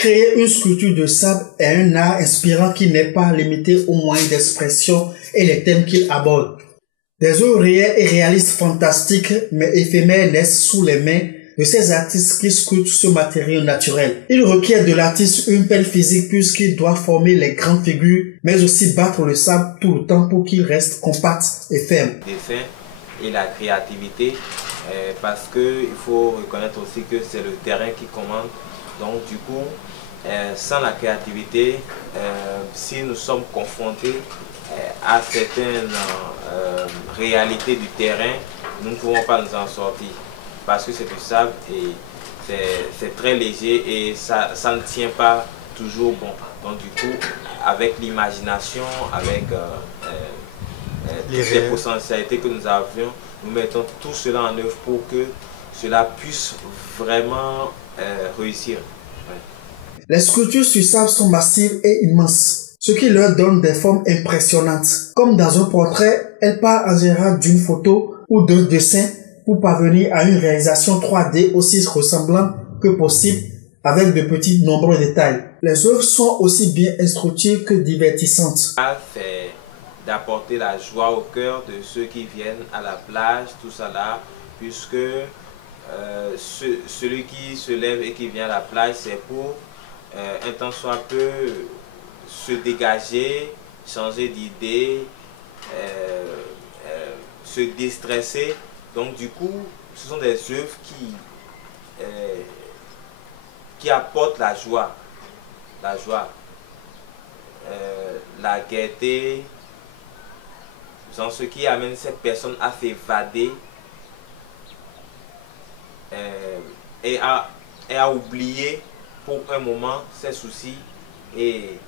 Créer une sculpture de sable est un art inspirant qui n'est pas limité aux moyens d'expression et les thèmes qu'il aborde. Des œuvres réelles et réalistes fantastiques mais éphémères naissent sous les mains de ces artistes qui sculptent ce matériau naturel. Il requiert de l'artiste une belle physique puisqu'il doit former les grandes figures mais aussi battre le sable tout le temps pour qu'il reste compact et ferme. Le dessin et la créativité parce qu'il faut reconnaître aussi que c'est le terrain qui commande. Donc du coup, sans la créativité, si nous sommes confrontés à certaines réalités du terrain, nous ne pouvons pas nous en sortir parce que c'est du sable et c'est très léger et ça ne tient pas toujours bon. Donc du coup, avec l'imagination, avec toutes les potentialités que nous avions, nous mettons tout cela en œuvre pour que cela puisse vraiment réussir. Ouais. Les sculptures sur sable sont massives et immenses, ce qui leur donne des formes impressionnantes. Comme dans un portrait, elles partent en général d'une photo ou d'un dessin pour parvenir à une réalisation 3D aussi ressemblante que possible avec de petits nombreux détails. Les œuvres sont aussi bien instructives que divertissantes. C'est d'apporter la joie au cœur de ceux qui viennent à la plage, tout ça là, puisque celui qui se lève et qui vient à la plage, c'est pour un temps soit peu se dégager, changer d'idée, se déstresser. Donc du coup, ce sont des œuvres qui apportent la joie, la gaieté, ce qui amène cette personne à s'évader et à oublier pour un moment ses soucis et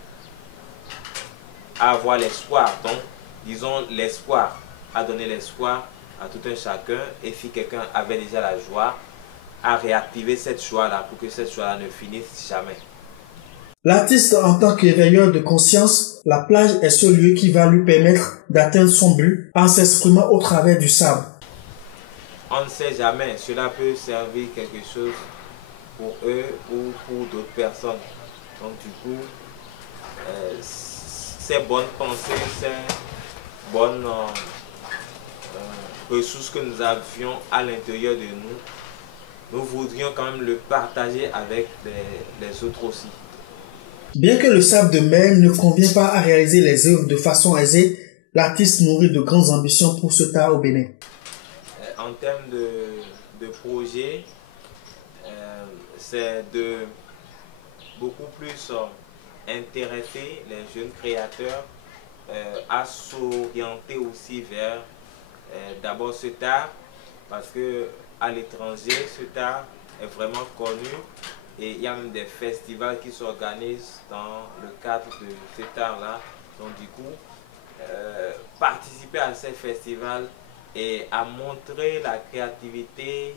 à avoir l'espoir. Donc, disons l'espoir, à donner l'espoir à tout un chacun. Et si quelqu'un avait déjà la joie, à réactiver cette joie-là pour que cette joie-là ne finisse jamais. L'artiste, en tant qu'éveilleur de conscience, la plage est ce lieu qui va lui permettre d'atteindre son but en s'exprimant au travers du sable. On ne sait jamais, cela peut servir quelque chose pour eux ou pour d'autres personnes. Donc du coup, ces bonnes pensées, ces bonnes ressources que nous avions à l'intérieur de nous voudrions quand même le partager avec les autres aussi. Bien que le sable de mer ne convient pas à réaliser les œuvres de façon aisée, l'artiste nourrit de grandes ambitions pour ce art au Bénin. En termes de projet, c'est de beaucoup plus intéresser les jeunes créateurs à s'orienter aussi vers d'abord ce art, parce que à l'étranger, ce art est vraiment connu. Et il y a même des festivals qui s'organisent dans le cadre de cet art-là. Donc du coup, participer à ces festivals et à montrer la créativité,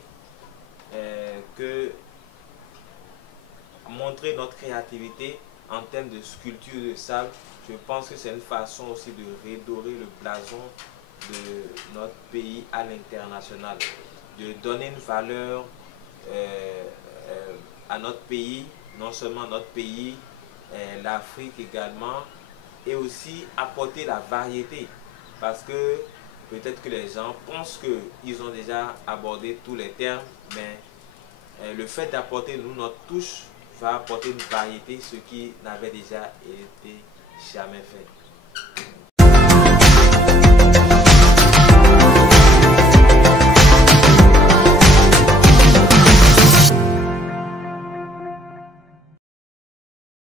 montrer notre créativité en termes de sculpture de sable, je pense que c'est une façon aussi de redorer le blason de notre pays à l'international, de donner une valeur à notre pays, non seulement notre pays, l'Afrique également, et aussi apporter la variété. Parce que peut-être que les gens pensent qu'ils ont déjà abordé tous les termes, mais le fait d'apporter nous notre touche va apporter une variété, ce qui n'avait déjà été jamais fait.